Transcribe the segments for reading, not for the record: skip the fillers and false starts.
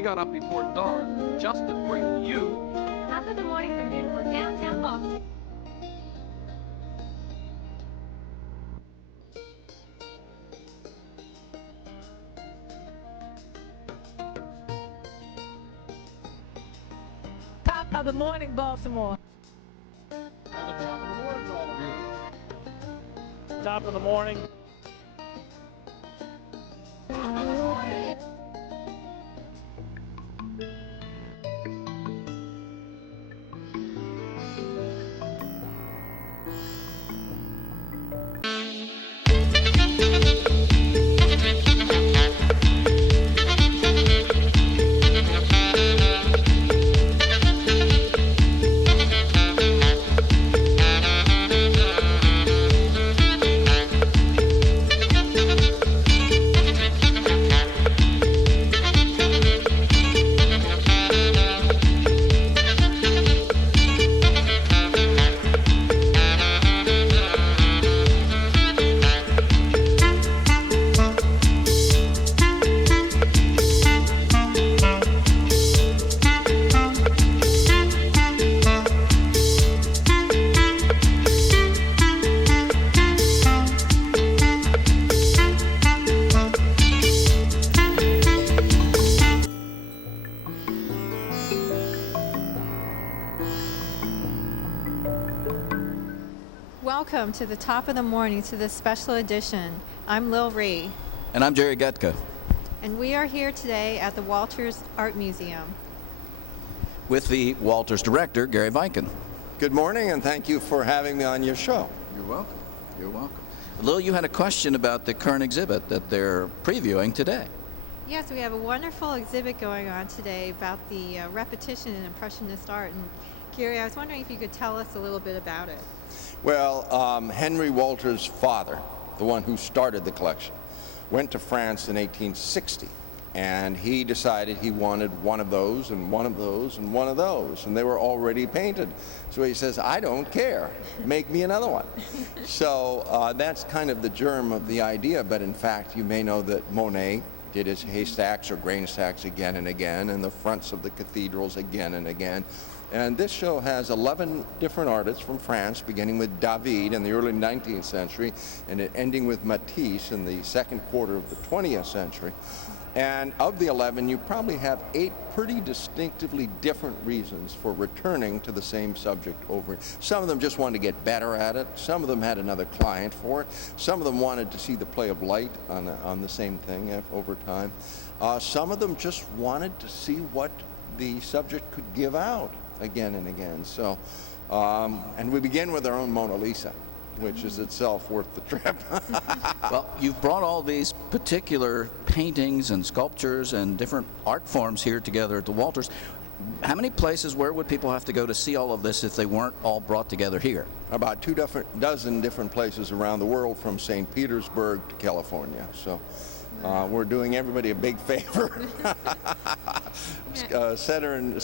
we got up before dawn just to bring you Top of the morning from beautiful downtown Boston. Top of the morning, Baltimore. Top of the morning. Welcome to the top of the morning to this special edition. I'm Lil Ree, And I'm Jerry Gutka and we are here today at the Walters Art Museum. with the Walters director, Gary Viken. Good morning, and thank you for having me on your show. You're welcome. You're welcome. Lil, you had a question about the current exhibit that they're previewing today. Yes, we have a wonderful exhibit going on today about the repetition in Impressionist art. And Gary, I was wondering if you could tell us a little bit about it. Well, Henry Walters' father, the one who started the collection, went to France in 1860, and he decided he wanted one of those and one of those and one of those, and they were already painted. So he says, I don't care, make me another one. So that's kind of the germ of the idea, but in fact you may know that Monet did his haystacks or grain stacks again and again, and the fronts of the cathedrals again and again. And this show has 11 different artists from France, beginning with David in the early 19th century and ending with Matisse in the second quarter of the 20th century. And of the 11, you probably have 8 pretty distinctively different reasons for returning to the same subject over. Some of them just wanted to get better at it. Some of them had another client for it. Some of them wanted to see the play of light on the same thing over time. Some of them just wanted to see what the subject could give out again and again. So, and we begin with our own Mona Lisa, which is itself worth the trip. Well, you've brought all these particular paintings and sculptures and different art forms here together at the Walters. How many places, where would people have to go to see all of this if they weren't all brought together here? About 24 different places around the world, from St. Petersburg to California. So we're doing everybody a big favor. Center and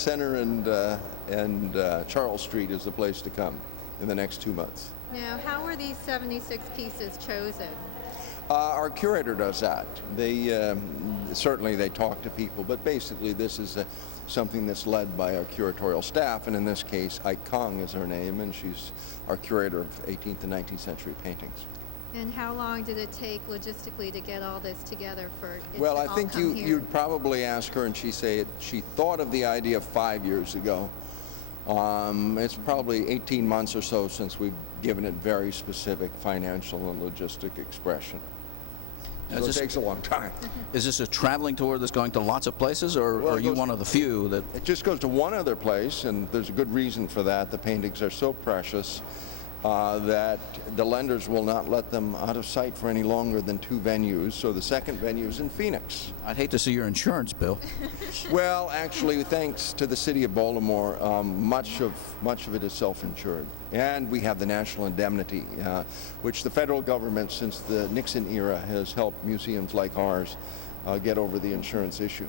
Charles Street is the place to come in the next 2 months. Now, how were these 76 pieces chosen? Our curator does that. They certainly they talk to people, but basically this is something that's led by our curatorial staff, and in this case, Ai Kong is her name, and she's our curator of 18th and 19th century paintings. And how long did it take logistically to get all this together for it Well, to I all think come here? you'd probably ask her, and she thought of the idea 5 years ago. It's probably 18 months or so since we've given it very specific financial and logistic expression. So it takes a long time. Is this a traveling tour that's going to lots of places, or Well, are you one of the few that... It just goes to one other place, and there's a good reason for that. The paintings are so precious that the lenders will not let them out of sight for any longer than 2 venues. So the second venue is in Phoenix. I'd hate to see your insurance bill. Well, actually, thanks to the city of Baltimore, much of it is self-insured. And we have the national indemnity, which the federal government, since the Nixon era, has helped museums like ours get over the insurance issue.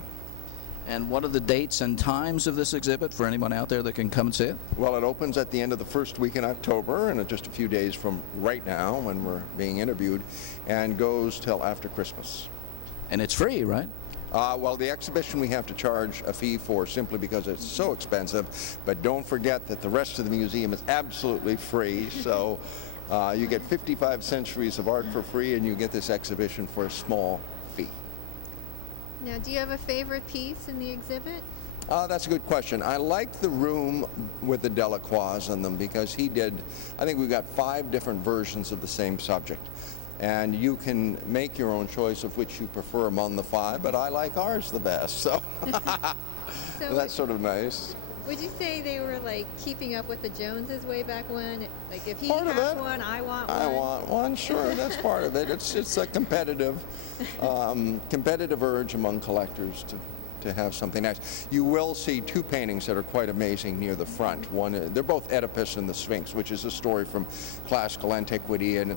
And what are the dates and times of this exhibit for anyone out there that can come and see it? Well, it opens at the end of the first week in October, and just a few days from right now when we're being interviewed, and goes till after Christmas. And it's free, right? Well, the exhibition we have to charge a fee for simply because it's so expensive, but don't forget that the rest of the museum is absolutely free, so you get 55 centuries of art for free, and you get this exhibition for a small fee. Now, do you have a favorite piece in the exhibit? That's a good question. I like the room with the Delacroix in them because he did, I think we've got 5 different versions of the same subject. And you can make your own choice of which you prefer among the 5, but I like ours the best, so, So that's sort of nice. would you say they were like keeping up with the Joneses way back when? Like if he Part of has it. one, I want one. I want one, sure, that's part of it. It's a competitive urge among collectors to have something nice. You will see 2 paintings that are quite amazing near the front. One, they're both Oedipus and the Sphinx, which is a story from classical antiquity, and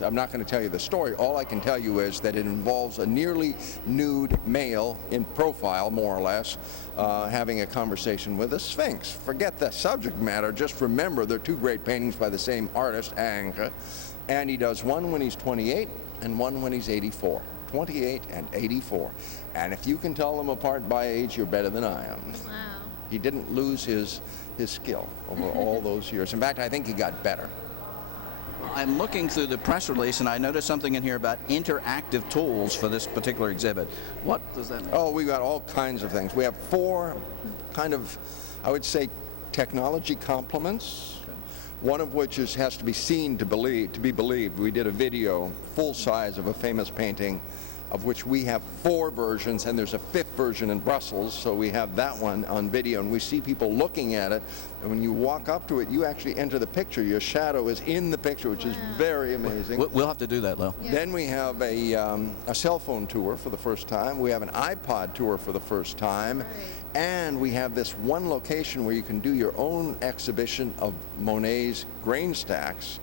I'm not going to tell you the story. All I can tell you is that it involves a nearly nude male in profile, more or less, having a conversation with a Sphinx. Forget the subject matter. Just remember they're 2 great paintings by the same artist, Ingres, and he does one when he's 28 and one when he's 84. 28 and 84. And if you can tell them apart by age, you're better than I am. Wow. He didn't lose his skill over all those years. In fact, I think he got better. I'm looking through the press release, and I noticed something in here about interactive tools for this particular exhibit. What does that mean? Oh, we've got all kinds of things. We have 4 kind of, I would say, technology complements. One of which has to be seen to be believed. We did a video, full size, of a famous painting, of which we have 4 versions, and there's a 5th version in Brussels, so we have that one on video, and we see people looking at it, and when you walk up to it, you actually enter the picture. Your shadow is in the picture, which is very amazing. We'll have to do that, Lou. Yeah. Then we have a cell phone tour for the first time. We have an iPod tour for the first time. Right. And we have this one location where you can do your own exhibition of Monet's grain stacks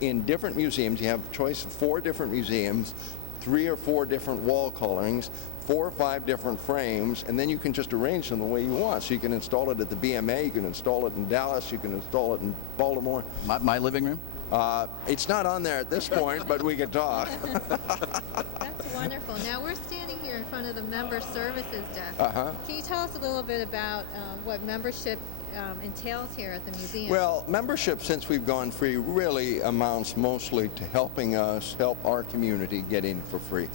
in different museums. You have a choice of 4 different museums, 3 or 4 different wall colorings, 4 or 5 different frames, and then you can just arrange them the way you want. So you can install it at the BMA, you can install it in Dallas, you can install it in Baltimore. My living room? It's not on there at this point, but we can talk. That's wonderful. Now we're standing here in front of the member services desk. Uh-huh. Can you tell us a little bit about what membership entails here at the museum? Well, membership, since we've gone free, really amounts mostly to helping us help our community get in for free.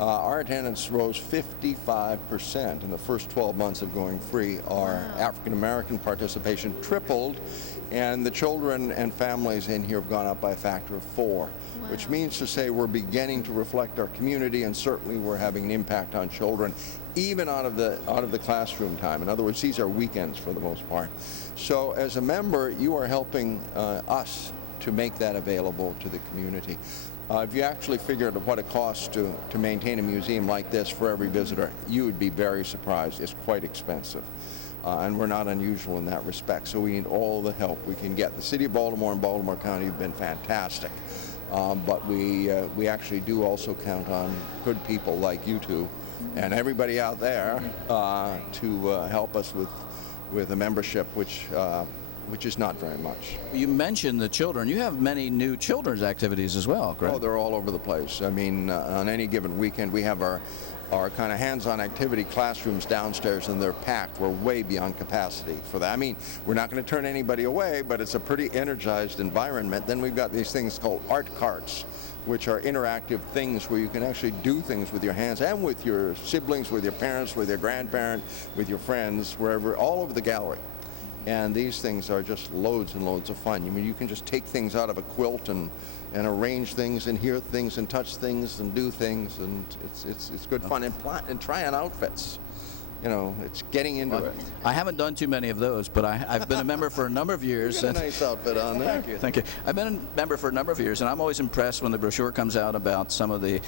Our attendance rose 55% in the first 12 months of going free. Our African American participation tripled, and the children and families in here have gone up by a factor of 4, which means to say we're beginning to reflect our community, and certainly we're having an impact on children, even out of the classroom time. In other words, these are weekends for the most part. So as a member, you are helping us to make that available to the community. If you actually figured what it costs to maintain a museum like this for every visitor, you would be very surprised. It's quite expensive. And we're not unusual in that respect. So we need all the help we can get. The City of Baltimore and Baltimore County have been fantastic. But we actually do also count on good people like you two and everybody out there to help us with a membership, which is not very much. You mentioned the children. You have many new children's activities as well, correct? Oh, they're all over the place. I mean, on any given weekend, we have our kind of hands-on activity classrooms downstairs, and they're packed. We're way beyond capacity for that. I mean, we're not going to turn anybody away, but it's a pretty energized environment. Then we've got these things called art carts, which are interactive things where you can actually do things with your hands and with your siblings, with your parents, with your grandparent, with your friends, wherever, all over the gallery. And these things are just loads and loads of fun. I mean, you can just take things out of a quilt and arrange things and hear things and touch things and do things, and it's good fun. And try on outfits. You know, it's getting into it. I haven't done too many of those, but I've been a member for a number of years. You got a nice outfit on there. Thank you, thank you. I've been a member for a number of years, and I'm always impressed when the brochure comes out about some of the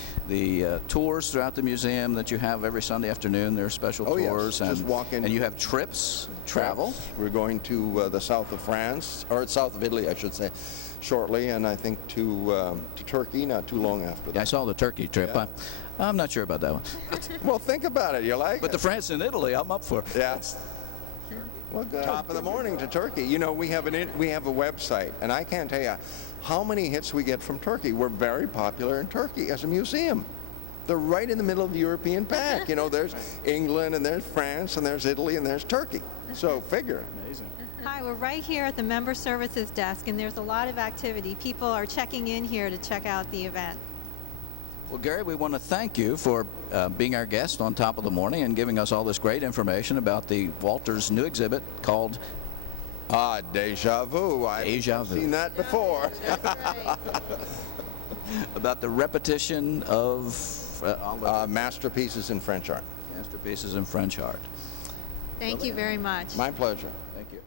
tours throughout the museum that you have every Sunday afternoon. There are special tours, yes. Just walk in. And you have trips, travel. We're going to the south of France, or south of Italy, I should say, shortly, and I think to Turkey not too long after that. Yeah, I saw the Turkey trip. Yeah. I'm not sure about that one. Well, think about it. You like But it? the France and Italy, I'm up for. Yeah. Well, good. Top of the morning to Turkey. You know, we have a website, and I can't tell you how many hits we get from Turkey. We're very popular in Turkey as a museum. They're right in the middle of the European pack. You know, there's England, and there's France, and there's Italy, and there's Turkey. So figure. Amazing. Hi, we're right here at the member services desk, and there's a lot of activity. People are checking in here to check out the event. Well, Gary, we want to thank you for being our guest on Top of the Morning and giving us all this great information about the Walters' new exhibit called Deja vu. Deja I've vu. seen that before. about the repetition of Masterpieces in French art. masterpieces in French art. Thank you very much. My pleasure. Thank you.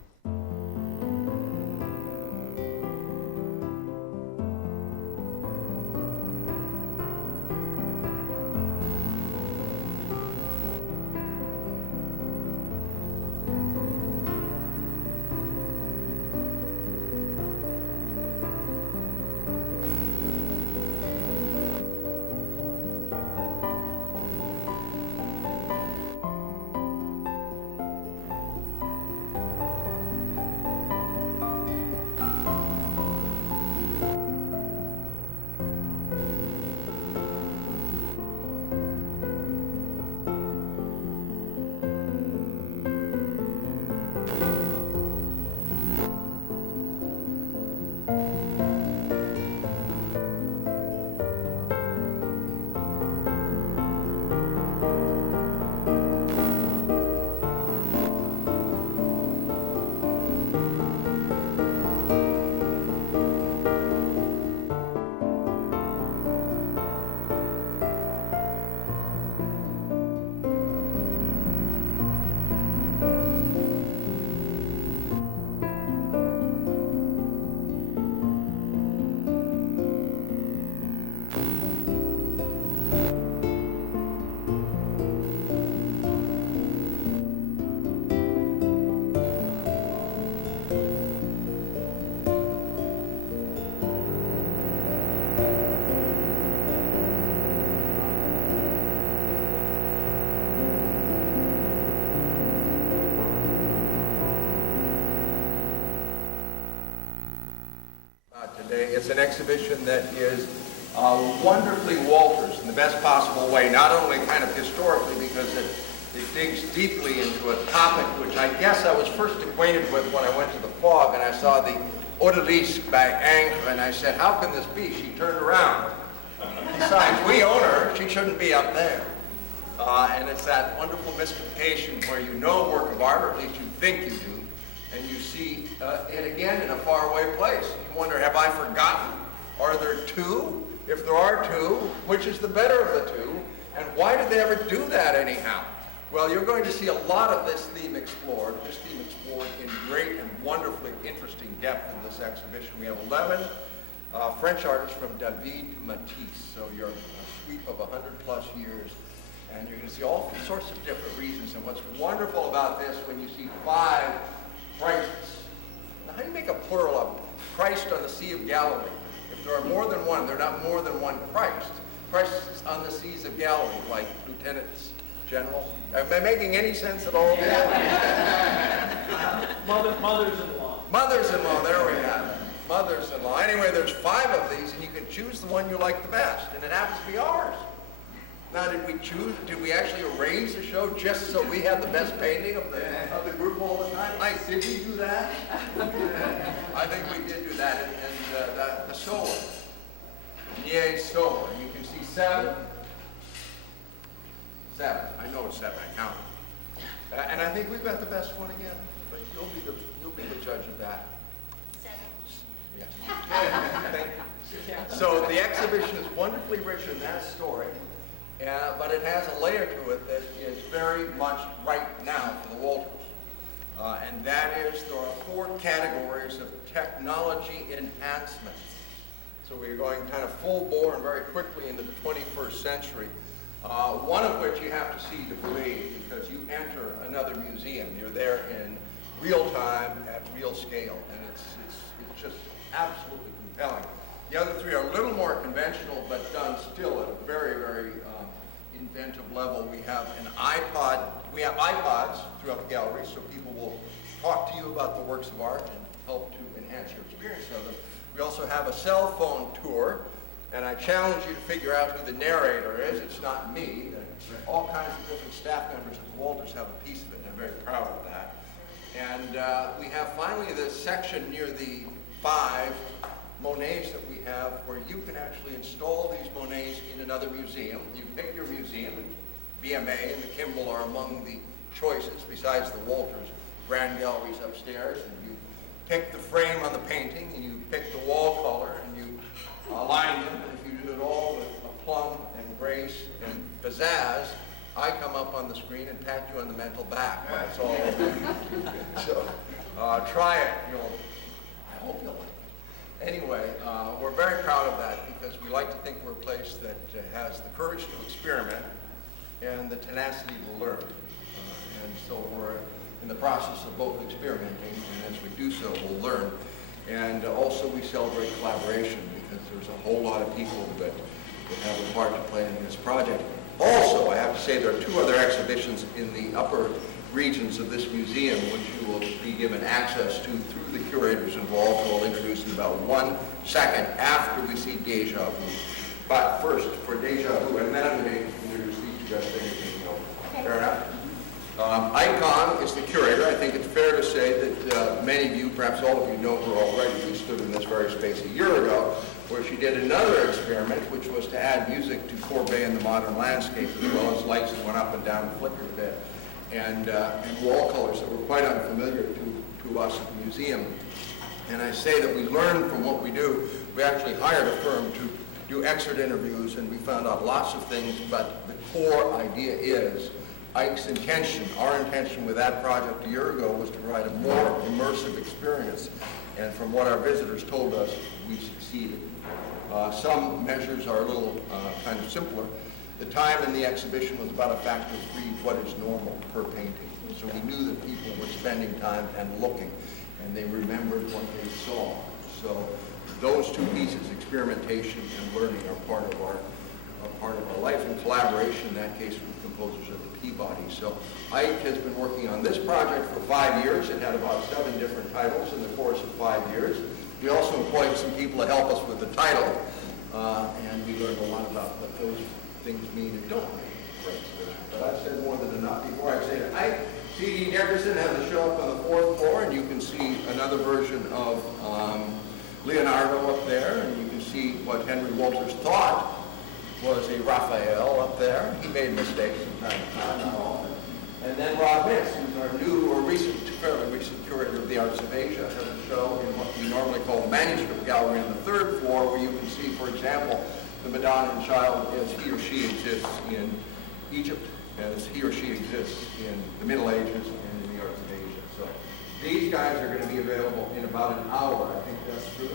Today. It's an exhibition that is wonderfully Walters in the best possible way, not only kind of historically because it digs deeply into a topic which I guess I was first acquainted with when I went to the Fog and I saw the Odalisque by Ingres, and I said, how can this be? She turned around. Besides, we own her. She shouldn't be up there. And it's that wonderful mystification where you know a work of art, or at least you think you do, and you see it again in a faraway place. You wonder, have I forgotten? Are there two? If there are two, which is the better of the two? And why did they ever do that anyhow? Well, you're going to see a lot of this theme explored in great and wonderfully interesting depth in this exhibition. We have 11 French artists from David Matisse, so you're a sweep of 100 plus years. And you're going to see all sorts of different reasons. And what's wonderful about this, when you see 5 Christs, now how do you make a plural of Christ on the Sea of Galilee? If there are more than one, they're not more than one Christ. Christ on the seas of Galilee, like lieutenants, general. Am I making any sense at all? Mothers-in-law. Mothers-in-law, there we have it. Mothers-in-law. Anyway, there's 5 of these, and you can choose the one you like the best, and it happens to be ours. Now, did we actually arrange the show just so we had the best painting of the group all the time? Did we do that? I think we did do that, and the solo. Yay, solo. You can see 7. 7. I know it's 7, I count. And I think we've got the best one again, but you'll be the judge of that. 7. Yes. Thank you. So the exhibition is wonderfully rich in that story. But it has a layer to it that is very much right now for the Walters. And that is there are 4 categories of technology enhancements. So we're going kind of full bore and very quickly into the 21st century. One of which you have to see to believe, because you enter another museum. You're there in real time at real scale. And it's just absolutely compelling. The other 3 are a little more conventional, but done still at a very, very inventive level. We have an iPod. We have iPods throughout the gallery, so people will talk to you about the works of art and help to enhance your experience of them. We also have a cell phone tour And I challenge you to figure out who the narrator is. It's not me. All kinds of different staff members at the Walters have a piece of it, and I'm very proud of that. And we have finally this section near the 5 Monets that we have where you can actually install these Monets in another museum. You pick your museum, and BMA and the Kimball are among the choices besides the Walters Grand Galleries upstairs. And you pick the frame on the painting, and you pick the wall color, and you align them. And if you do it all with aplomb and grace and pizzazz, I come up on the screen and pat you on the mental back when it's all over. So try it. I hope you'll like it. Anyway, we're very proud of that because we like to think we're a place that has the courage to experiment and the tenacity to learn. And so we're in the process of both experimenting, and as we do so, we'll learn. And also we celebrate collaboration because there's a whole lot of people that have a part to play in this project. Also, I have to say there are 2 other exhibitions in the upper regions of this museum which you will be given access to through the curators involved, who I'll introduce in about 1 second after we see Deja Vu. But first, for Deja Vu, and then I'm going to introduce these 2 guys that you're taking over. Fair enough? Icon is the curator. I think it's fair to say that many of you, perhaps all of you, know her already. We stood in this very space a year ago where she did another experiment, which was to add music to Courbet and the modern landscape, as well as lights that went up and down and flickered a bit, and wall colors that were quite unfamiliar to us at the museum. And I say that we learn from what we do. We actually hired a firm to do exit interviews, and we found out lots of things, but the core idea is Ike's intention, our intention with that project a year ago was to provide a more immersive experience. And from what our visitors told us, we succeeded. Some measures are a little kind of simpler. The time in the exhibition was about a factor of 3 what is normal per painting. So we knew that people were spending time and looking, and they remembered what they saw. So those 2 pieces, experimentation and learning, are part of our life, and collaboration, in that case, with composers at the Peabody. So Ike has been working on this project for 5 years. It had about 7 different titles in the course of 5 years. We also employed some people to help us with the title, and we learned a lot about what those things mean and don't mean, for instance. But I've said more than enough. Before I say that, Ike, C.D. Dickerson has a show up on the 4th floor, and you can see another version of Leonardo up there, and you can see what Henry Walters thought was a Raphael up there. He made mistakes from time to time, not often. And then Rob Mintz, who's our new or fairly recent curator of the Arts of Asia, has a show in what we normally call the Manuscript Gallery on the 3rd floor, where you can see, for example, the Madonna and Child as he or she exists in Egypt, as he or she exists in the Middle Ages and in the Arts of Asia. So these guys are going to be available in about an hour. I think that's true.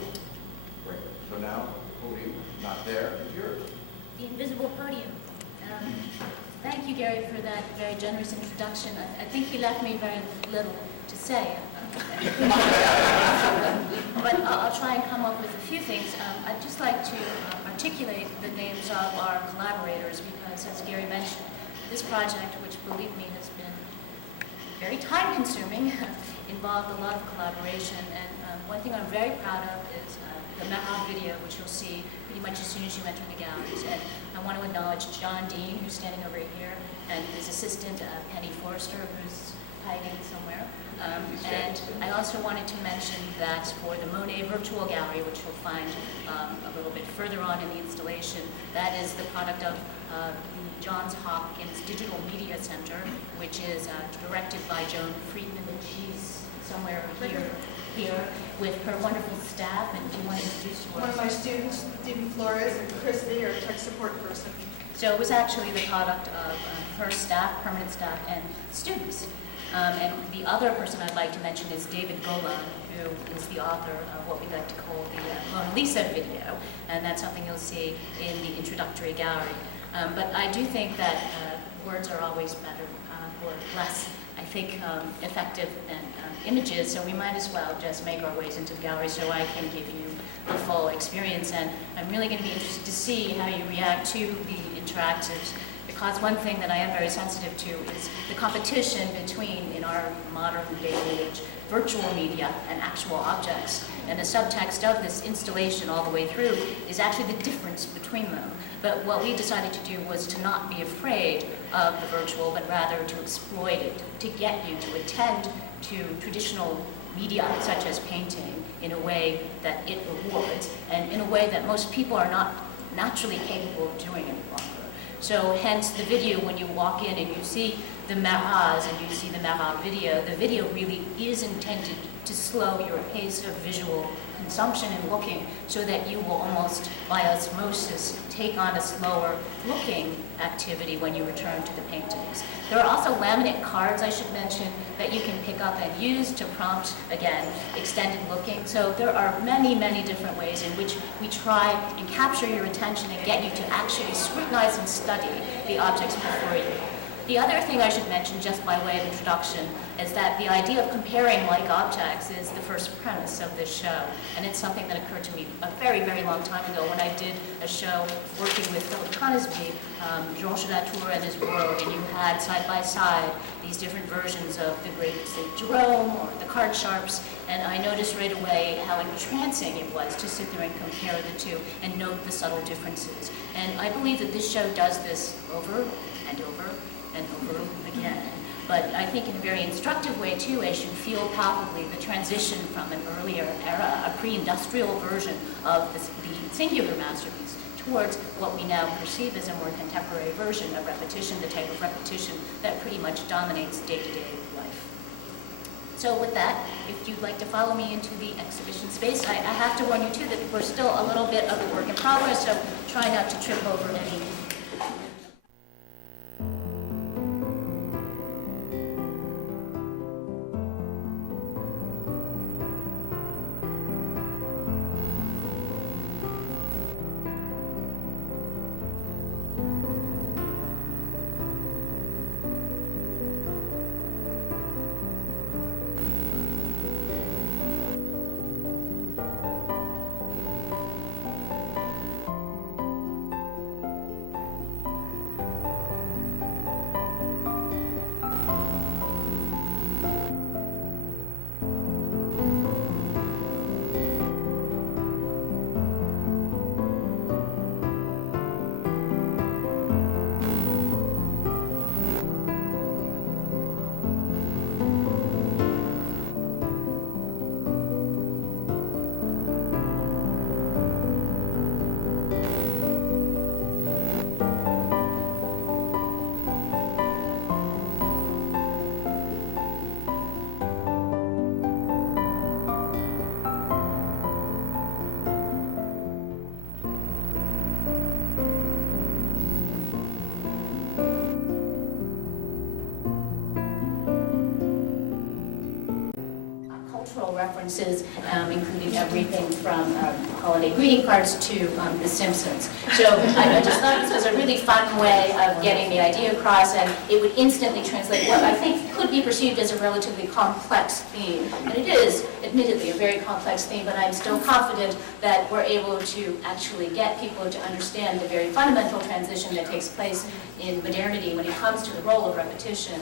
Great. So now, podium, not there, is yours. The invisible podium. Thank you, Gary, for that very generous introduction. I think you left me very little to say. But I'll try and come up with a few things. I'd just like to articulate the names of our collaborators because, as Gary mentioned, this project, which, believe me, has been very time-consuming, involved a lot of collaboration. And one thing I'm very proud of is the Mehab video, which you'll see pretty much as soon as you enter the galleries. And I want to acknowledge John Dean, who's standing over here, and his assistant, Penny Forrester, who's hiding somewhere. And I also wanted to mention that for the Monet Virtual Gallery, which you'll find a little bit further on in the installation, that is the product of the Johns Hopkins Digital Media Center, which is directed by Joan Friedman, and she's somewhere here with her wonderful staff. And do you want to introduce yours? One of my students, Stephen Flores, and Christy, our tech support person. So it was actually the product of her staff, permanent staff, and students. And the other person I'd like to mention is David Golan, who is the author of what we like to call the Mona Lisa video, and that's something you'll see in the introductory gallery. But I do think that words are always better or less, I think, effective than images, so we might as well just make our ways into the gallery so I can give you the full experience. And I'm really going to be interested to see how you react to the interactives because one thing that I am very sensitive to is the competition between, in our modern day and age, virtual media and actual objects. And the subtext of this installation all the way through is actually the difference between them. But what we decided to do was to not be afraid of the virtual, but rather to exploit it, to get you to attend to traditional media, such as painting, in a way that it rewards, and in a way that most people are not naturally capable of doing any longer. So hence the video, when you walk in and you see the Maras and you see the Mara video, the video really is intended to slow your pace of visual consumption and looking, so that you will almost by osmosis take on a slower looking activity when you return to the paintings. There are also laminate cards, I should mention, that you can pick up and use to prompt, again, extended looking. So there are many, many different ways in which we try and capture your attention and get you to actually scrutinize and study the objects before you. The other thing I should mention, just by way of introduction, is that the idea of comparing like objects is the first premise of this show. And it's something that occurred to me a very, very long time ago when I did a show working with Philip Conisby, Georges Latour and his world, and you had side by side these different versions of the great St. Jerome or the card sharps, and I noticed right away how entrancing it was to sit there and compare the two and note the subtle differences. And I believe that this show does this over and over and over again. But I think in a very instructive way too, as you feel palpably the transition from an earlier era, a pre-industrial version of the singular masterpiece, towards what we now perceive as a more contemporary version of repetition, the type of repetition that pretty much dominates day-to-day life. So with that, if you'd like to follow me into the exhibition space, I have to warn you too that we're still a little bit of a work in progress, so try not to trip over any. References, including everything from holiday greeting cards to The Simpsons. So I just thought this was a really fun way of getting the idea across, and it would instantly translate what I think could be perceived as a relatively complex theme. And it is, admittedly, a very complex theme, but I'm still confident that we're able to actually get people to understand the very fundamental transition that takes place in modernity when it comes to the role of repetition.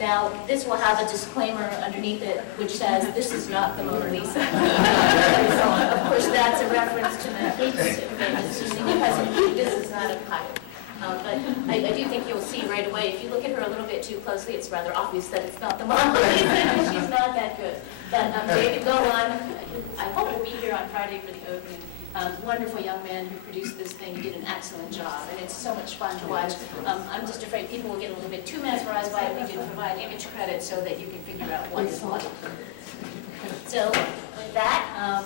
Now, this will have a disclaimer underneath it which says, this is not the Mona Lisa. So, of course, that's a reference to Matisse, famous because this is not a pipe. But I do think you'll see right away, if you look at her a little bit too closely, it's rather obvious that it's not the Mona Lisa. She's not that good. But David, go on. I hope you'll be here on Friday for the opening. Wonderful young man who produced this thing. He did an excellent job, and it's so much fun to watch. I'm just afraid people will get a little bit too mesmerized by it. We did provide image credit so that you can figure out what is what. So with that,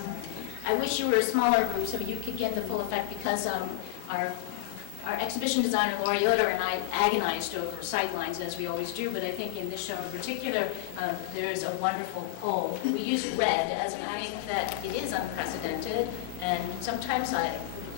I wish you were a smaller group so you could get the full effect, because our exhibition designer, Laura Yoder, and I agonized over sightlines, as we always do, but I think in this show in particular, there's a wonderful pull. We use red, as I think that it is unprecedented, and sometimes I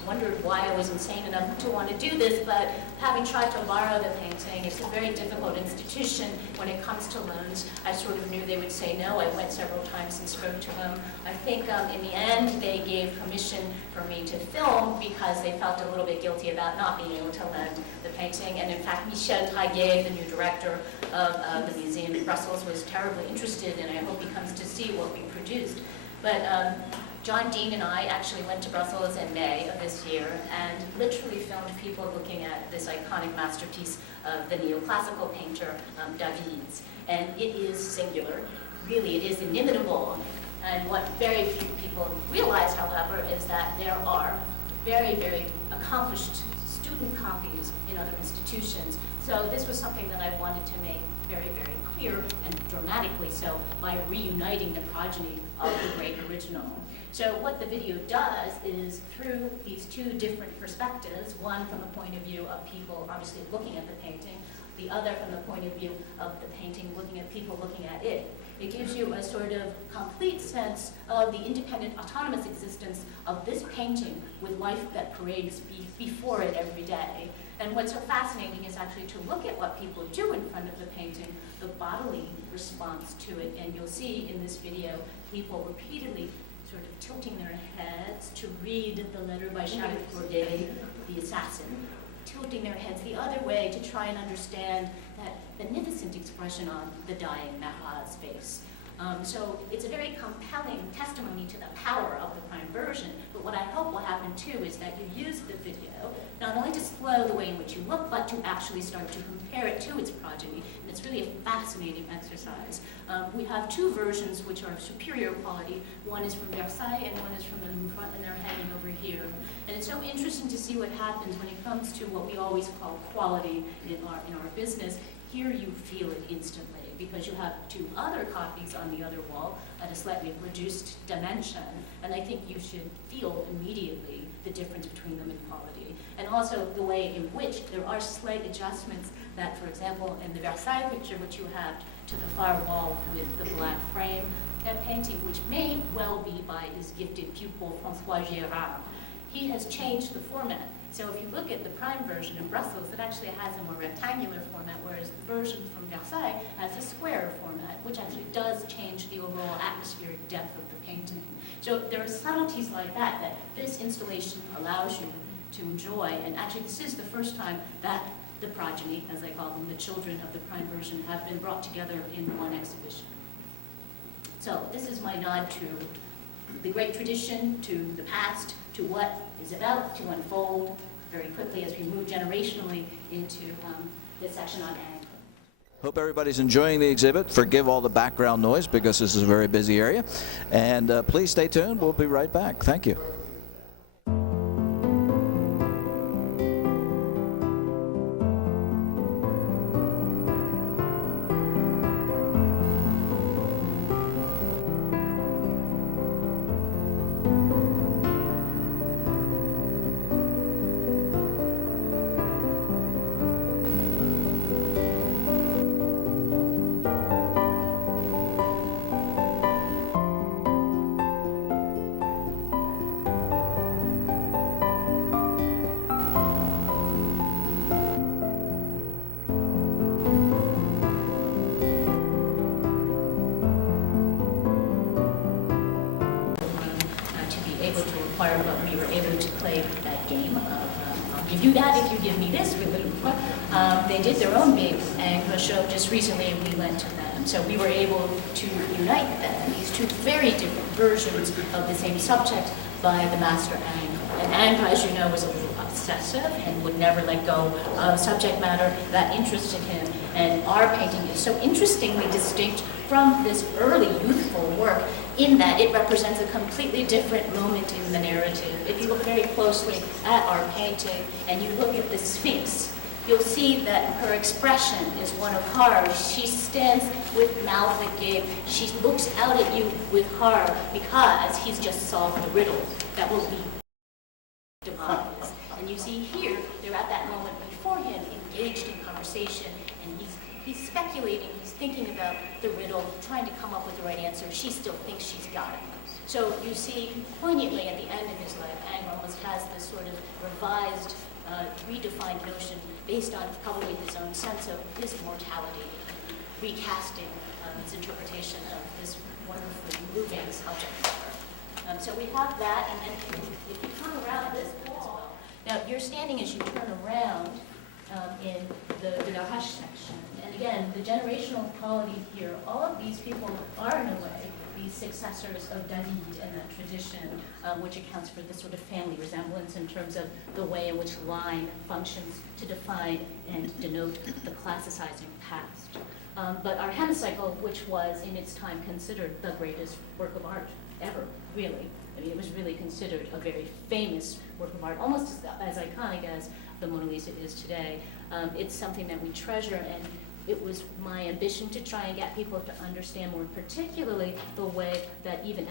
wondered why I was insane enough to want to do this, but having tried to borrow the painting, it's a very difficult institution when it comes to loans. I sort of knew they would say no. I went several times and spoke to them. I think in the end they gave permission for me to film because they felt a little bit guilty about not being able to lend the painting, and in fact, Michel Draguet, the new director of the museum in Brussels, was terribly interested, and I hope he comes to see what we produced. But John Dean and I actually went to Brussels in May of this year and literally filmed people looking at this iconic masterpiece of the neoclassical painter David's. And it is singular. Really, it is inimitable. And what very few people realize, however, is that there are very, very accomplished student copies in other institutions. So this was something that I wanted to make very, very clear, and dramatically so, by reuniting the progeny of the great original. So what the video does is, through these two different perspectives, one from the point of view of people obviously looking at the painting, the other from the point of view of the painting looking at people looking at it. It gives you a sort of complete sense of the independent, autonomous existence of this painting with life that parades before it every day. And what's so fascinating is actually to look at what people do in front of the painting, the bodily response to it. And you'll see in this video people repeatedly sort of tilting their heads to read the letter by Charles Corday, the assassin, tilting their heads the other way to try and understand that beneficent expression on the dying Marat's face. So it's a very compelling testimony to the power of the prime version, but what I hope will happen too is that you use the video not only to slow the way in which you look, but to actually start to compare it to its progeny, and it's really a fascinating exercise. We have two versions which are of superior quality. One is from Versailles and one is from the Louvre, and they're hanging over here. And it's so interesting to see what happens when it comes to what we always call quality in our business. Here you feel it instantly, because you have two other copies on the other wall at a slightly reduced dimension, and I think you should feel immediately the difference between them in quality. And also the way in which there are slight adjustments that, for example, in the Versailles picture, which you have to the far wall with the black frame, that painting, which may well be by his gifted pupil, François Gérard, he has changed the format. So if you look at the prime version in Brussels, it actually has a more rectangular format, whereas the version from Versailles has a square format, which actually does change the overall atmospheric depth of the painting. So there are subtleties like that that this installation allows you to enjoy, and actually this is the first time that the progeny, as I call them, the children of the prime version, have been brought together in one exhibition. So this is my nod to the great tradition, to the past, to what is about to unfold very quickly as we move generationally into this section on ag. Hope everybody's enjoying the exhibit. Forgive all the background noise because this is a very busy area. And please stay tuned. We'll be right back. Thank you. But we were able to play that game of I'll give you that if you give me this. They did their own big Anglo show just recently, and we went to them. So we were able to unite them, these two very different versions of the same subject, by the master Anglo. And Anglo, as you know, was a little obsessive and would never let go of subject matter that interested him. And our painting is so interestingly distinct from this early youthful work, in that it represents a completely different moment in the narrative. If you look very closely at our painting and you look at the Sphinx, you'll see that her expression is one of horror. She stands with mouth agape. She looks out at you with horror because he's just solved the riddle that will lead to demise. And you see here, they're at that moment beforehand, engaged in conversation, and he's speculating, he's thinking about the riddle, trying to come up with the right answer. She still thinks she's got it. So you see, poignantly at the end of his life, Anglo almost has this sort of revised, redefined notion based on probably his own sense of his mortality, recasting his interpretation of this wonderfully moving subject matter. So we have that, and then if you turn around this as well. Now, you're standing as you turn around, the generational quality here, all of these people are in a way these successors of David and that tradition, which accounts for this sort of family resemblance in terms of the way in which line functions to define and denote the classicizing past. But our hemicycle, which was in its time considered the greatest work of art ever, really. I mean, it was really considered a very famous work of art, almost as iconic as the Mona Lisa is today. It's something that we treasure, and it was my ambition to try and get people to understand more particularly the way that even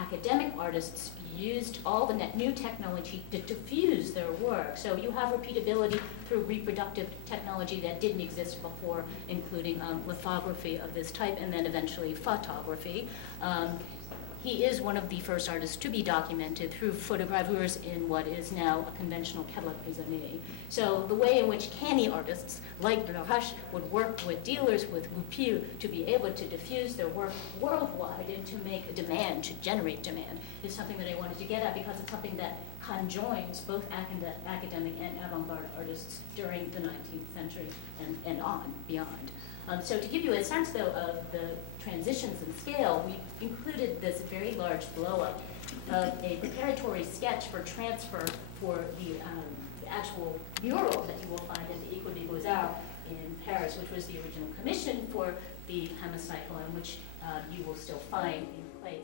academic artists used all the new technology to diffuse their work. So you have repeatability through reproductive technology that didn't exist before, including lithography of this type, and then eventually photography. He is one of the first artists to be documented through photogravures in what is now a conventional catalogue raisonné. So the way in which canny artists like Deja would work with dealers, with goupil, to be able to diffuse their work worldwide and to make a demand, to generate demand, is something that I wanted to get at because it's something that conjoins both academic and avant-garde artists during the 19th century and on, beyond. So to give you a sense, though, of the transitions in scale, we included this very large blow-up of a preparatory sketch for transfer for the actual mural that you will find at the École des Beaux-Arts in Paris, which was the original commission for the hemicycle, and which you will still find in place.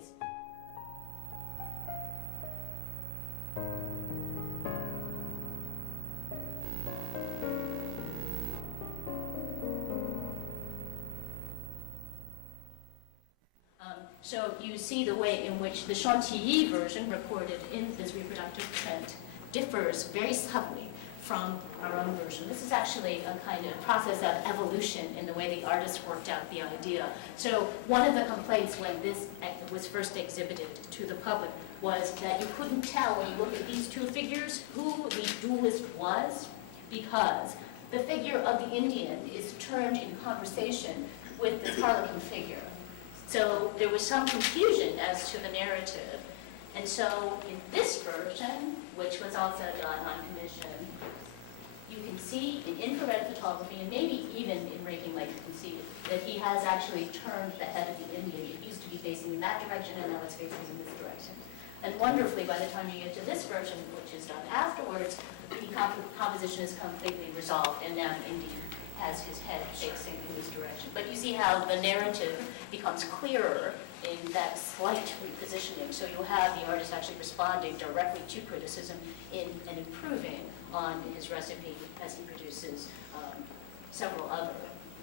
So you see the way in which the Chantilly version recorded in this reproductive print differs very subtly from our own version. This is actually a kind of process of evolution in the way the artists worked out the idea. So one of the complaints when this was first exhibited to the public was that you couldn't tell when you look at these two figures who the duelist was, because the figure of the Indian is turned in conversation with this Harlequin figure. So there was some confusion as to the narrative. And so in this version, which was also done on commission, you can see in infrared photography, and maybe even in raking light, you can see that he has actually turned the head of the Indian. It used to be facing in that direction, and now it's facing in this direction. And wonderfully, by the time you get to this version, which is done afterwards, the composition is completely resolved, and now the Indian has his head facing in this direction. But you see how the narrative becomes clearer in that slight repositioning. So you have the artist actually responding directly to criticism and improving on his recipe as he produces several other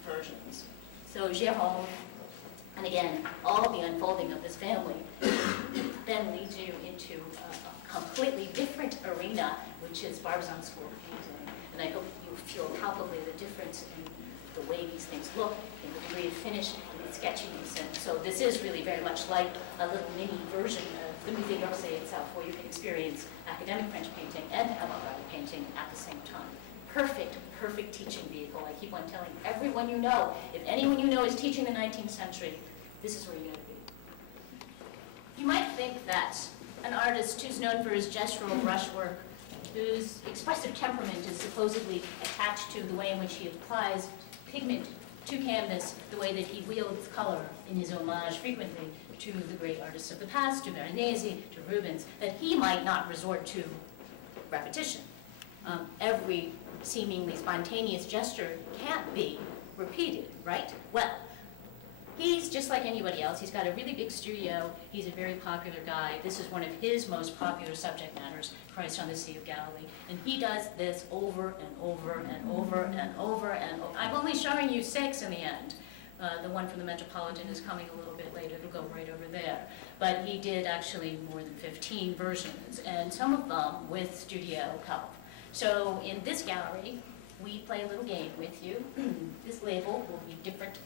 versions. So Jérôme, and again, all the unfolding of this family then leads you into a completely different arena, which is Barbizon school painting. And I hope you feel palpably the difference in the way these things look, in the degree of finish, and the sketchiness. And so this is really very much like a little mini version of the Musée d'Orsay itself, where you can experience academic French painting and avant-garde painting at the same time. Perfect, perfect teaching vehicle. I keep on telling everyone you know, if anyone you know is teaching the 19th century, this is where you got to be. You might think that an artist who's known for his gestural brushwork, whose expressive temperament is supposedly attached to the way in which he applies pigment to canvas, the way that he wields color in his homage frequently to the great artists of the past, to Veronese, to Rubens, that he might not resort to repetition. Every seemingly spontaneous gesture can't be repeated, right? Well, he's just like anybody else. He's got a really big studio. He's a very popular guy. This is one of his most popular subject matters, Christ on the Sea of Galilee. And he does this over and over and over and over and over. I'm only showing you 6 in the end. The one from the Metropolitan is coming a little bit later. It'll go right over there. But he did actually more than 15 versions, and some of them with studio help. So in this gallery, we play a little game with you. This label will be different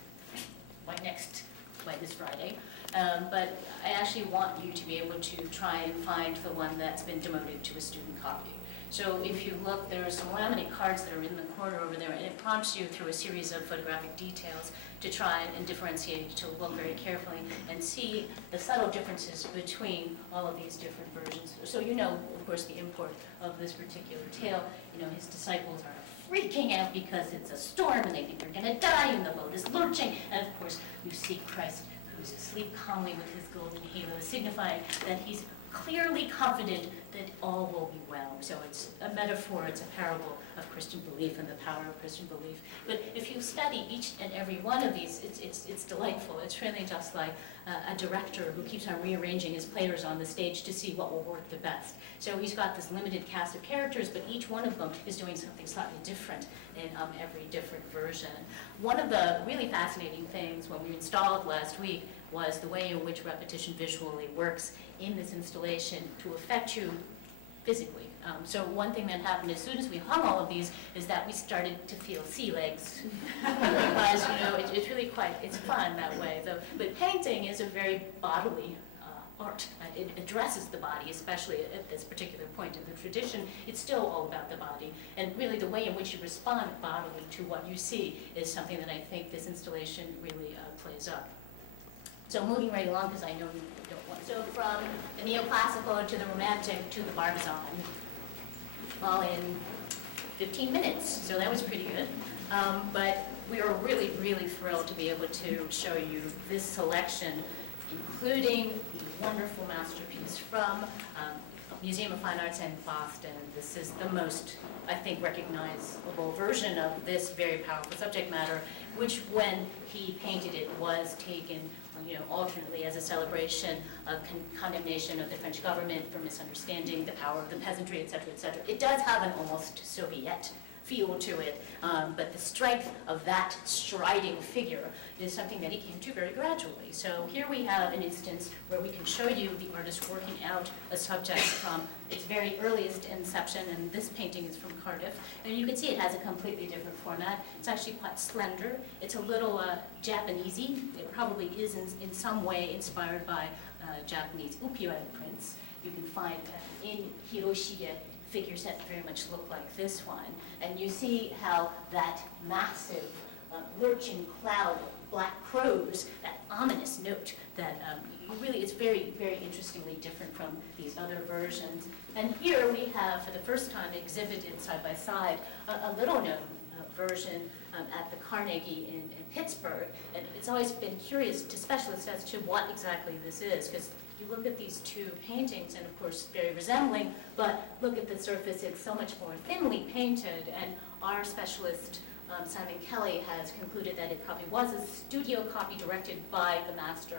by this Friday. But I actually want you to be able to try and find the one that's been demoted to a student copy. So if you look, there are some laminate cards that are in the corner over there, and it prompts you through a series of photographic details to try and differentiate, to look very carefully and see the subtle differences between all of these different versions. So you know, of course, the import of this particular tale. You know, his disciples are freaking out because it's a storm and they think they're going to die and the boat is lurching. And of course, you see Christ who's asleep calmly with his golden halo, signifying that he's clearly confident that all will be well. So it's a metaphor, it's a parable of Christian belief and the power of Christian belief. But if you study each and every one of these, it's delightful. It's really just like a director who keeps on rearranging his players on the stage to see what will work the best. So he's got this limited cast of characters, but each one of them is doing something slightly different in every different version. One of the really fascinating things when we installed last week was the way in which repetition visually works in this installation to affect you physically. So one thing that happened as soon as we hung all of these is that we started to feel sea legs. Because, it's really it's fun that way. But painting is a very bodily art. It addresses the body, especially at this particular point in the tradition. It's still all about the body. And really the way in which you respond bodily to what you see is something that I think this installation really plays up. So moving right along, because I know you don't want. So from the neoclassical to the romantic to the Barbizon, all in 15 minutes. So that was pretty good. But we are really, really thrilled to be able to show you this selection, including the wonderful masterpiece from Museum of Fine Arts in Boston. This is the most, I think, recognizable version of this very powerful subject matter, which when he painted it was taken alternately as a celebration of condemnation of the French government for misunderstanding the power of the peasantry, et cetera, et cetera. It does have an almost Soviet feel to it, but the strength of that striding figure is something that he came to very gradually. So here we have an instance where we can show you the artist working out a subject from its very earliest inception, and this painting is from Cardiff. And you can see it has a completely different format. It's actually quite slender. It's a little Japanesey. It probably is in some way inspired by Japanese ukiyo-e prints. You can find in Hiroshige figures that very much look like this one. And you see how that massive lurching cloud of black crows, that ominous note that it's very, very interestingly different from these other versions. And here we have, for the first time, exhibited side by side a little known version at the Carnegie in Pittsburgh. And it's always been curious to specialists as to what exactly this is, because you look at these two paintings, and of course very resembling, but look at the surface, it's so much more thinly painted, and our specialist, Simon Kelly, has concluded that it probably was a studio copy directed by the master,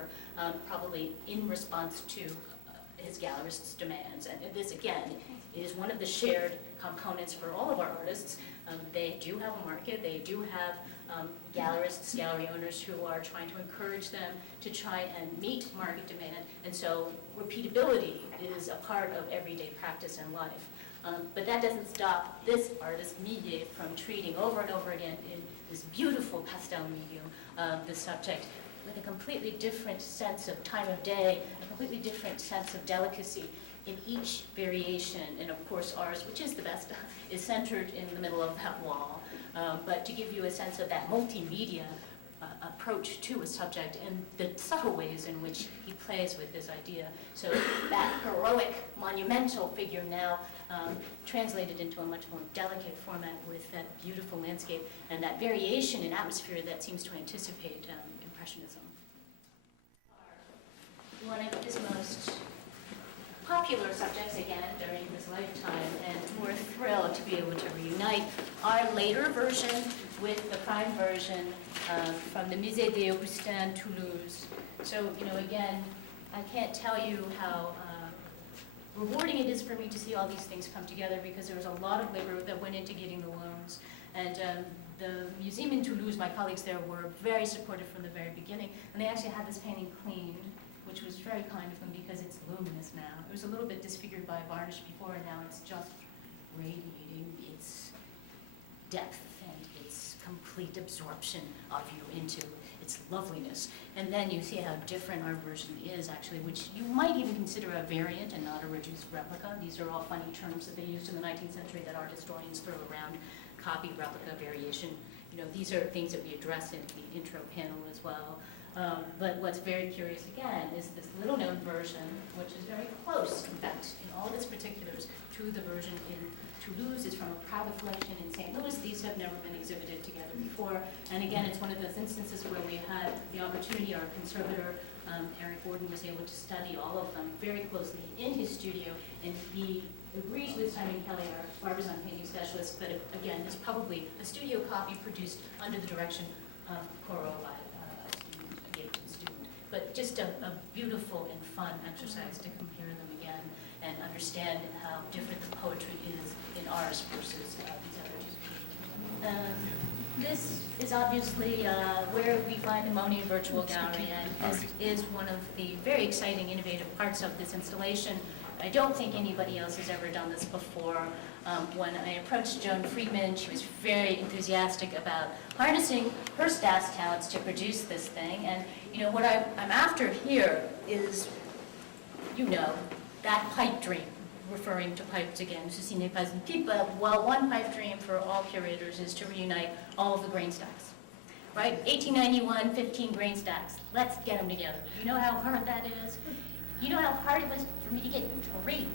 probably in response to his gallerist's demands. And this, again, is one of the shared components for all of our artists. They do have a market, they do have gallerists, gallery owners who are trying to encourage them to try and meet market demand, and so repeatability is a part of everyday practice and life. But that doesn't stop this artist, Millet, from treating over and over again in this beautiful pastel medium the subject with a completely different sense of time of day, a completely different sense of delicacy in each variation. And of course ours, which is the best, is centered in the middle of that wall. But to give you a sense of that multimedia approach to a subject and the subtle ways in which he plays with this idea. So that heroic, monumental figure now translated into a much more delicate format with that beautiful landscape and that variation in atmosphere that seems to anticipate Impressionism. One of his most popular subjects again during his lifetime, and we're thrilled to be able to reunite our later version with the prime version from the Musée des Augustins, Toulouse. So, again, I can't tell you how rewarding it is for me to see all these things come together, because there was a lot of labor that went into getting the loans. And the museum in Toulouse, my colleagues there were very supportive from the very beginning, and they actually had this painting cleaned, which was very kind of them because it's luminous now. It was a little bit disfigured by varnish before, and now it's just radiating its depth and its complete absorption of you into its loveliness. And then you see how different our version is actually, which you might even consider a variant and not a reduced replica. These are all funny terms that they used in the 19th century that art historians throw around: copy, replica, variation. These are things that we address in the intro panel as well. But what's very curious again is this little known version, which is very close, in fact, in all of its particulars, to the version in Toulouse is from a private collection in St. Louis. These have never been exhibited together before. And again, it's one of those instances where we had the opportunity, our conservator, Eric Gordon, was able to study all of them very closely in his studio, and he agrees with Simon Kelly, our Barbizon painting specialist, that again, is probably a studio copy produced under the direction of Corot by a Gibson student. But just a beautiful and fun exercise to compare them again and understand how different the poetry is in ours versus these other two. This is obviously where we find the Monet Virtual Gallery, and this is one of the very exciting, innovative parts of this installation. I don't think anybody else has ever done this before. When I approached Joan Friedman, she was very enthusiastic about harnessing her staff's talents to produce this thing. And you know what I'm after here is, you know, that pipe dream, referring to pipes again. Ceci n'est pas une pipe, but well, one pipe dream for all curators is to reunite all of the grain stacks. Right? 1891, 15 grain stacks. Let's get them together. You know how hard that is? You know how hard it was for me to get 3.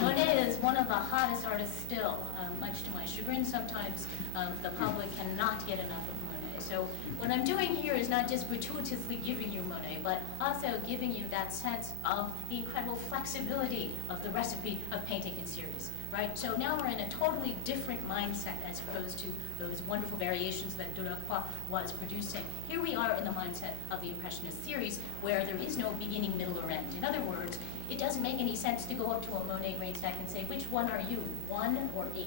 Monet is one of the hottest artists still, much to my chagrin. Sometimes the public cannot get enough of Monet. So what I'm doing here is not just gratuitously giving you Monet, but also giving you that sense of the incredible flexibility of the recipe of painting in series, right? So now we're in a totally different mindset as opposed to those wonderful variations that Delacroix was producing. Here we are in the mindset of the Impressionist series, where there is no beginning, middle, or end. In other words, it doesn't make any sense to go up to a Monet grain stack and say, which one are you, 1 or 8?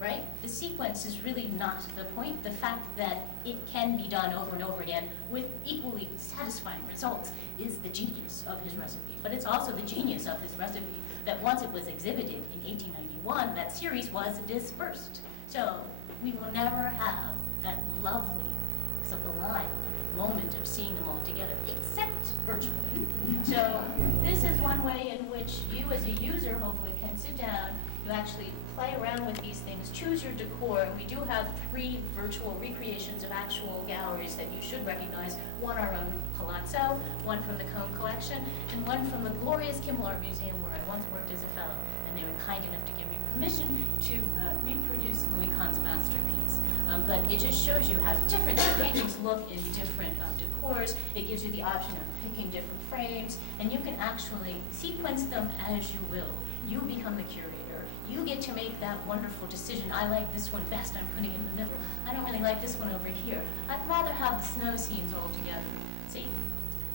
Right? The sequence is really not the point. The fact that it can be done over and over again with equally satisfying results is the genius of his recipe. But it's also the genius of his recipe that once it was exhibited in 1891, that series was dispersed. So we will never have that lovely, sublime moment of seeing them all together, except virtually. So this is one way in which you as a user hopefully can sit down, you actually play around with these things, choose your decor, and we do have 3 virtual recreations of actual galleries that you should recognize. One our own Palazzo, one from the Cone Collection, and one from the glorious Kimmel Art Museum where I once worked as a fellow, and they were kind enough to give me permission to reproduce Louis Kahn's masterpiece. But it just shows you how different the paintings look in different decors. It gives you the option of picking different frames, and you can actually sequence them as you will. You become the curator. You get to make that wonderful decision. I like this one best, I'm putting it in the middle. I don't really like this one over here. I'd rather have the snow scenes all together. See?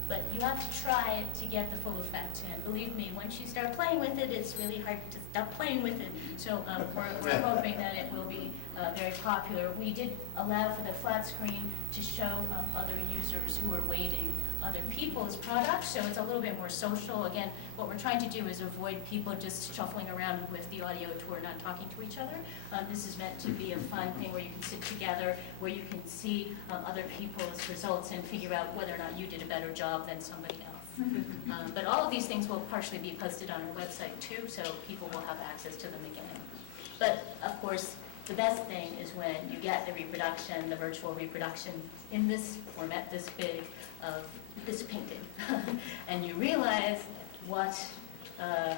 But you have to try it to get the full effect. And believe me, once you start playing with it, it's really hard to stop playing with it. So we're hoping that it will be very popular. We did allow for the flat screen to show other users who are waiting other people's products, so it's a little bit more social. Again, what we're trying to do is avoid people just shuffling around with the audio tour, not talking to each other. This is meant to be a fun thing where you can sit together, where you can see other people's results and figure out whether or not you did a better job than somebody else. But all of these things will partially be posted on our website too, so people will have access to them again. But of course, the best thing is when you get the reproduction, the virtual reproduction in this format, this big, of this painting. And you realize what a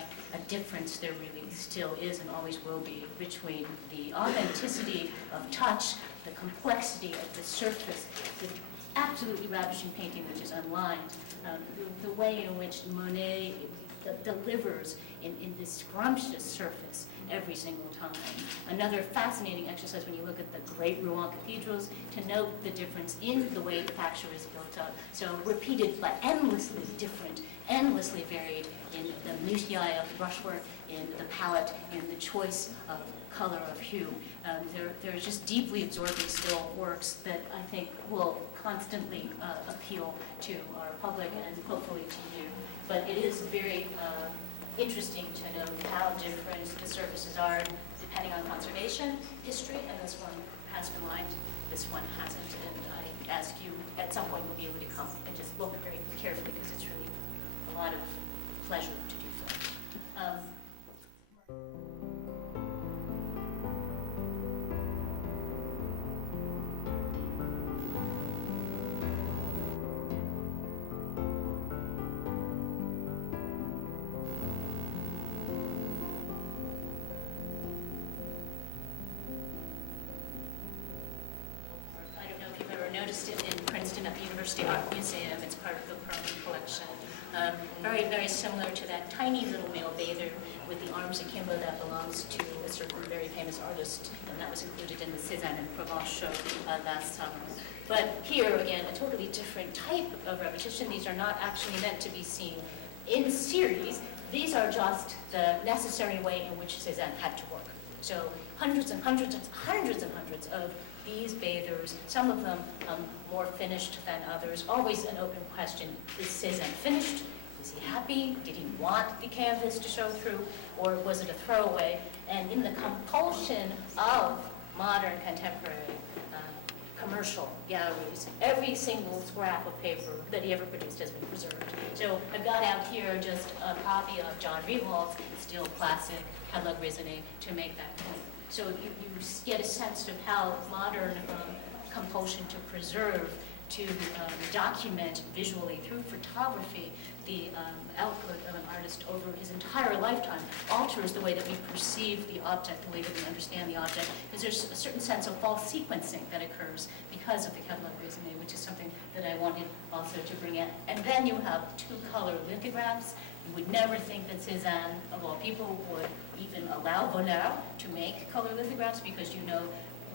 difference there really still is and always will be between the authenticity of touch, the complexity of the surface, the absolutely ravishing painting which is unlined, the way in which Monet delivers in this scrumptious surface every single time. Another fascinating exercise when you look at the great Rouen cathedrals to note the difference in the way the facture is built up. So repeated but endlessly different, endlessly varied in the minutiae of the brushwork, in the palette, in the choice of color, of hue. They're just deeply absorbing still works that I think will constantly appeal to our public and hopefully to you. But it is very interesting to note how different the surfaces are depending on conservation history, and this one has been lined, this one hasn't, and I ask you at some point you'll be able to come and just look very carefully because it's really a lot of pleasure to do so. exhibition at the University Art Museum. It's part of the permanent collection. Very, very similar to that tiny little male bather with the arms akimbo that belongs to a certain very famous artist, and that was included in the Cézanne and Provence show last summer. But here, again, a totally different type of repetition. These are not actually meant to be seen in series. These are just the necessary way in which Cézanne had to work. So hundreds and hundreds and hundreds and hundreds of these bathers, some of them more finished than others. Always an open question, is Cézanne finished? Was he happy? Did he want the canvas to show through? Or was it a throwaway? And in the compulsion of modern contemporary commercial galleries, every single scrap of paper that he ever produced has been preserved. So I've got out here just a copy of John Riewald's still classic Catalogue Raisonné to make that point. So you get a sense of how modern compulsion to preserve, to document visually through photography the output of an artist over his entire lifetime alters the way that we perceive the object, the way that we understand the object, because there's a certain sense of false sequencing that occurs because of the Catalogue Raisonné, which is something that I wanted also to bring in. And then you have two-color lithographs. You would never think that Cézanne, of all people, would even allow Voleur to make color lithographs, because you know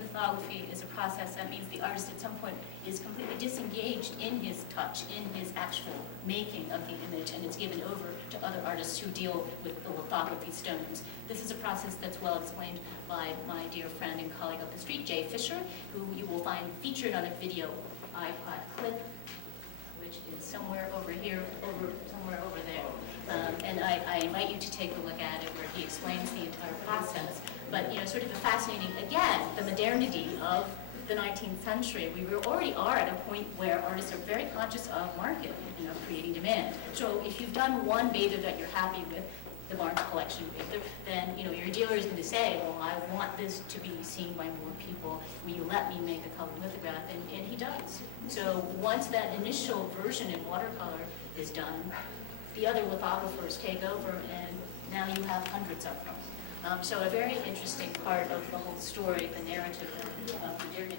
lithography is a process that means the artist at some point is completely disengaged in his touch, in his actual making of the image, and it's given over to other artists who deal with the lithography stones. This is a process that's well explained by my dear friend and colleague up the street, Jay Fisher, who you will find featured on a video iPod clip, which is somewhere over here, somewhere over there. And I invite you to take a look at it, where he explains the entire process. But, you know, sort of a fascinating, again, the modernity of the 19th century. We already are at a point where artists are very conscious of market and of creating demand. So if you've done one bather that you're happy with, the Barnes collection bather, then, you know, your dealer is going to say, well, I want this to be seen by more people. Will you let me make a color lithograph? And he does. So once that initial version in watercolor is done, the other lithographers take over, and now you have hundreds of them. So a very interesting part of the whole story, the narrative of modernity.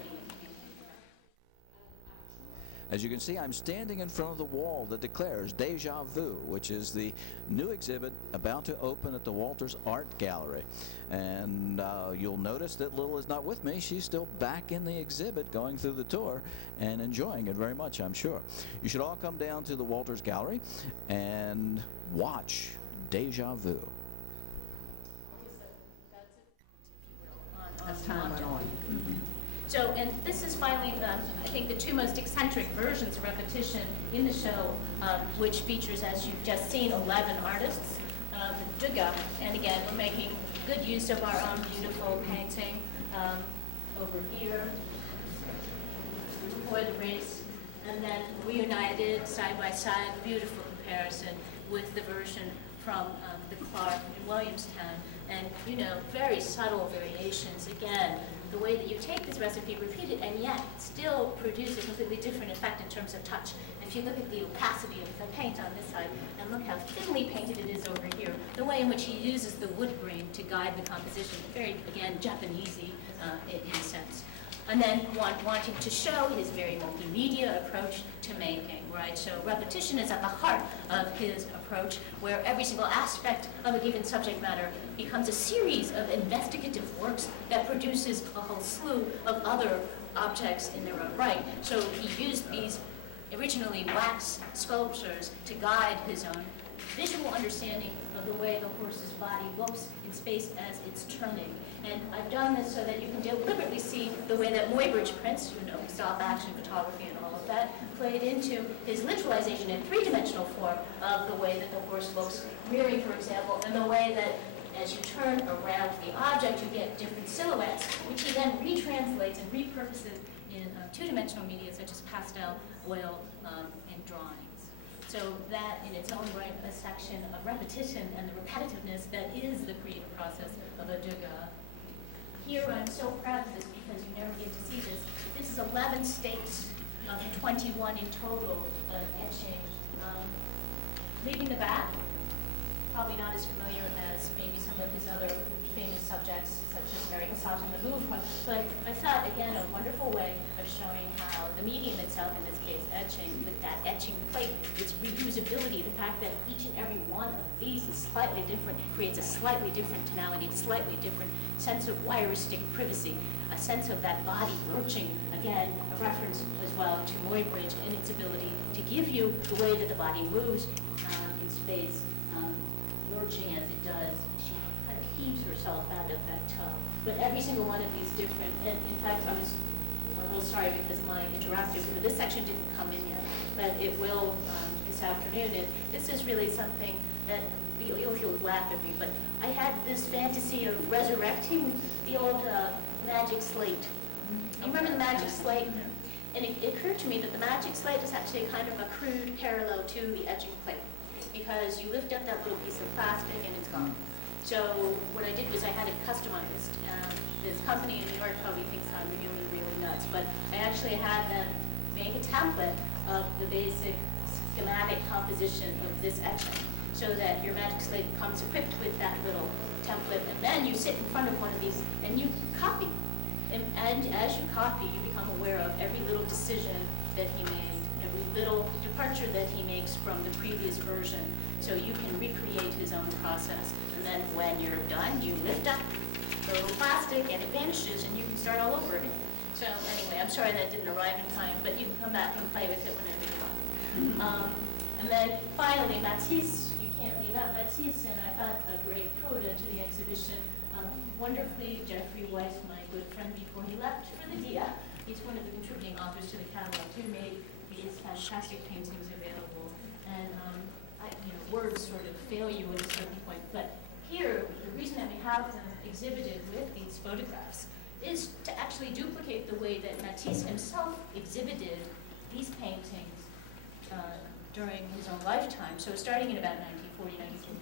As you can see, I'm standing in front of the wall that declares Deja Vu, which is the new exhibit about to open at the Walters Art Gallery. And you'll notice that Lil is not with me. She's still back in the exhibit, going through the tour and enjoying it very much, I'm sure. You should all come down to the Walters Gallery and watch Deja Vu. As time went on. Mm-hmm. So, and this is finally, I think, the two most eccentric versions of repetition in the show, which features, as you've just seen, 11 artists. Deja, and again, we're making good use of our own beautiful painting over here, before the race, and then reunited side by side, beautiful comparison with the version from the Clark in Williamstown. And, you know, very subtle variations. Again, the way that you take this recipe, repeat it, and yet still produce a completely different effect in terms of touch. If you look at the opacity of the paint on this side, and look how thinly painted it is over here, the way in which he uses the wood grain to guide the composition, very, again, Japanesey in a sense. And then wanting to show his very multimedia approach to making, right? So repetition is at the heart of his approach, where every single aspect of a given subject matter becomes a series of investigative works that produces a whole slew of other objects in their own right. So he used these originally wax sculptures to guide his own visual understanding of the way the horse's body looks in space as it's turning. And I've done this so that you can deliberately see the way that Muybridge prints, you know, stop action photography and all of that, played into his literalization in three-dimensional form of the way that the horse looks, mirroring, for example, and the way that as you turn around the object, you get different silhouettes, which he then retranslates and repurposes in two-dimensional media such as pastel, oil, and drawings. So that, in its own right, a section of repetition and the repetitiveness that is the creative process of a Degas. Here, I'm so proud of this because you never get to see this. This is 11 stakes of 21 in total etching. Leaving the back, probably not as familiar as maybe some of his other famous subjects, such as Mary Cassatt in the Louvre, but I thought, again, a wonderful way of showing how the medium itself, in this case etching, with that etching plate, its reusability, the fact that each and every one of these is slightly different, creates a slightly different tonality, slightly different sense of wiristic privacy, a sense of that body lurching, again, a reference as well to Muybridge and its ability to give you the way that the body moves in space, lurching as it does. She kind of heaves herself out of that tub. But every single one of these different, and in fact, I was a little sorry because my interactive for this section didn't come in yet, but it will this afternoon. And this is really something that you'll laugh at me, but I had this fantasy of resurrecting the old magic slate. You remember the magic slate? And it occurred to me that the magic slate is actually kind of a crude parallel to the etching plate, because you lift up that little piece of plastic and it's gone. So what I did was I had it customized. This company in New York probably thinks I'm really, really nuts, but I actually had them make a template of the basic schematic composition of this etching, so that your magic slate comes equipped with that little template, and then you sit in front of one of these and you copy. And as you copy, you become aware of every little decision that he made, every little departure that he makes from the previous version, so you can recreate his own process. And then when you're done, you lift up the little plastic and it vanishes and you can start all over again. So anyway, I'm sorry that didn't arrive in time, but you can come back and play with it whenever you want. And then finally, Matisse, you can't leave out Matisse, and I thought a great coda to the exhibition. Wonderfully, Jeffrey Weiss, my good friend before he left for the Deja, he's one of the contributing authors to the catalog, who made these fantastic paintings available. And words sort of fail you at a certain point. But here, the reason that we have them exhibited with these photographs is to actually duplicate the way that Matisse himself exhibited these paintings during his own lifetime. So starting in about 1940,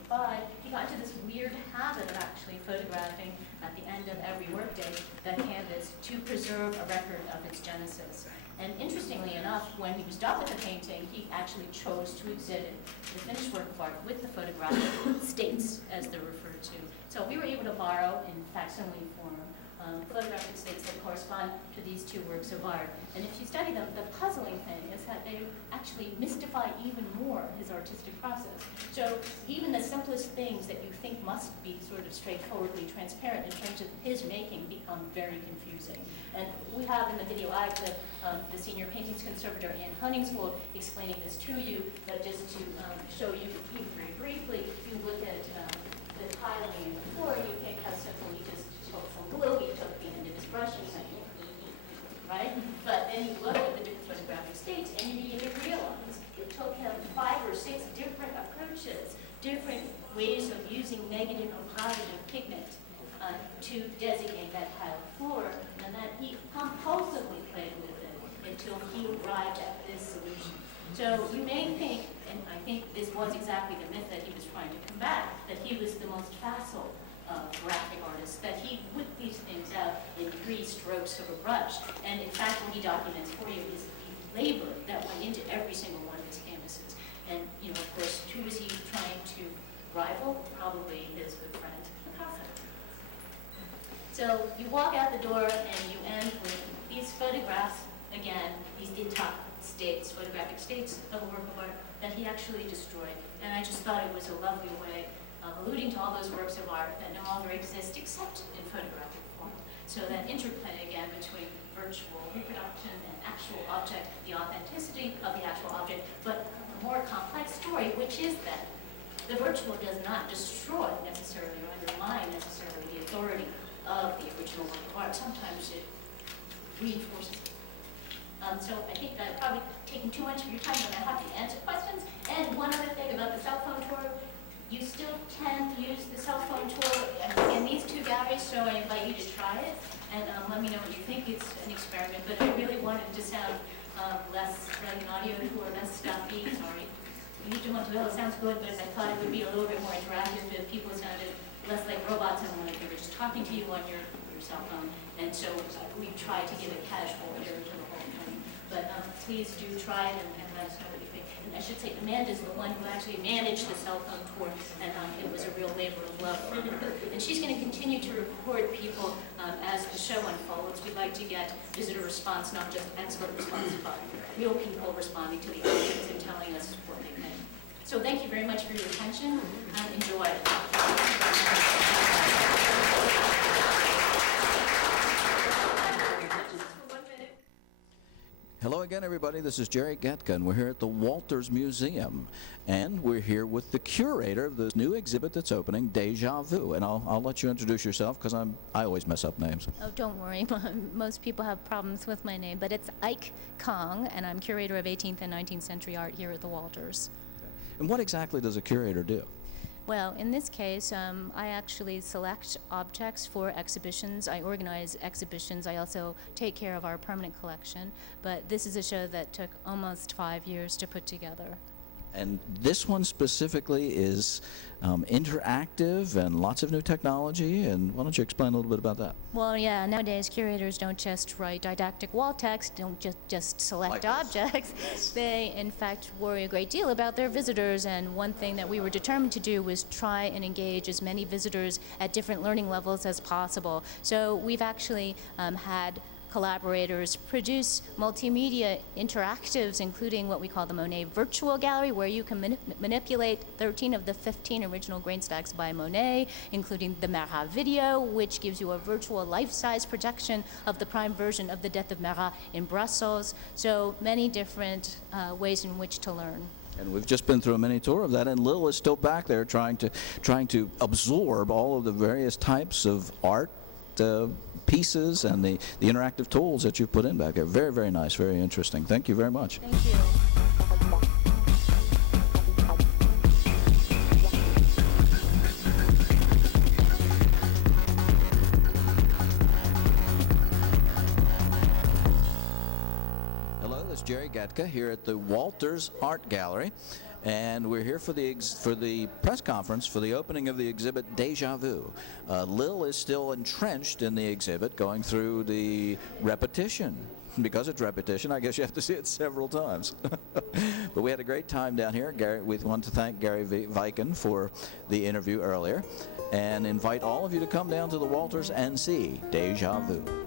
1945, he got into this weird habit of actually photographing at the end of every workday that canvas to preserve a record of its genesis. And interestingly enough, when he was done with the painting, he actually chose to exhibit the finished work of art with the photographic states, as they're referred to. So we were able to borrow, in facsimile form, photographic states that correspond to these two works of art. And if you study them, the puzzling thing is that they actually mystify even more his artistic process. So even the simplest things that you think must be sort of straightforwardly transparent in terms of his making become very confusing. And we have in the video I clip the senior paintings conservator Ann Hunningswold explaining this to you, but just to show you very briefly, you look at the tiling before, you think how simple he just took some glue, he took the end of his brush and he went, right? But then you look at the different photographic states and you begin to realize it took him 5 or 6 different approaches, different ways of using negative and positive pigment to designate that tile floor, and then he compulsively played with it until he arrived at this solution. So you may think, and I think this was exactly the myth that he was trying to combat, that he was the most facile graphic artist, that he whipped these things out in 3 strokes of a brush. And in fact, what he documents for you is the labor that went into every single one of his canvases. And, of course, who was he trying to rival? Probably his good friend, Picasso. So you walk out the door and you end with these photographs, again, these intact states, photographic states of a work of art that he actually destroyed. And I just thought it was a lovely way of alluding to all those works of art that no longer exist except in photographic form. So that interplay again between virtual reproduction and actual object, the authenticity of the actual object, but a more complex story, which is that the virtual does not destroy necessarily or undermine necessarily the authority of the original work of art. Sometimes it reinforces it. So I think that I've probably taken too much of your time, but I have to answer questions. And one other thing about the cell phone tour, you still can use the cell phone tour in these 2 galleries, so I invite you to try it, and let me know what you think. It's an experiment, but I really wanted to sound less like an audio tour, less stuffy. Sorry. You do want to know, it sounds good, but I thought it would be a little bit more interactive if people sounded less like robots and more like they were just talking to you on your cell phone. And so we tried to give a casual flair to the whole thing. But please do try it and let us know what you think. And I should say, Amanda's the one who actually managed the cell phone tour, and it was a real labor of love for her. And she's going to continue to record people as the show unfolds. We'd like to get visitor response, not just expert response, but real people responding to the audience and telling us what they think. So thank you very much for your attention, and enjoy. Hello again, everybody. This is Jerry Gatka, and we're here at the Walters Museum. And we're here with the curator of this new exhibit that's opening, Deja Vu. And I'll let you introduce yourself, because I always mess up names. Oh, don't worry. Most people have problems with my name, but it's Ike Kong, and I'm curator of 18th and 19th century art here at the Walters. And what exactly does a curator do? Well, in this case, I actually select objects for exhibitions. I organize exhibitions. I also take care of our permanent collection. But this is a show that took almost 5 years to put together. And this one specifically is interactive and lots of new technology. And why don't you explain a little bit about that? Well, yeah, nowadays curators don't just write didactic wall text, don't just select Like this. objects. They, in fact, worry a great deal about their visitors, and one thing that we were determined to do was try and engage as many visitors at different learning levels as possible. So we've actually had collaborators produce multimedia interactives, including what we call the Monet Virtual Gallery, where you can manipulate 13 of the 15 original grain stacks by Monet, including the Marat video, which gives you a virtual life-size projection of the prime version of the death of Marat in Brussels. So many different ways in which to learn. And we've just been through a mini tour of that, and Lil is still back there trying to absorb all of the various types of art pieces and the interactive tools that you've put in back there. Very, very nice, very interesting. Thank you very much. Thank you. Hello, this is Jerry Gatka here at the Walters Art Gallery, and we're here for the press conference for the opening of the exhibit Deja Vu. Lil is still entrenched in the exhibit, going through the repetition. Because it's repetition, I guess you have to see it several times. But we had a great time down here. We want to thank Gary Viken for the interview earlier, and invite all of you to come down to the Walters and see Deja Vu.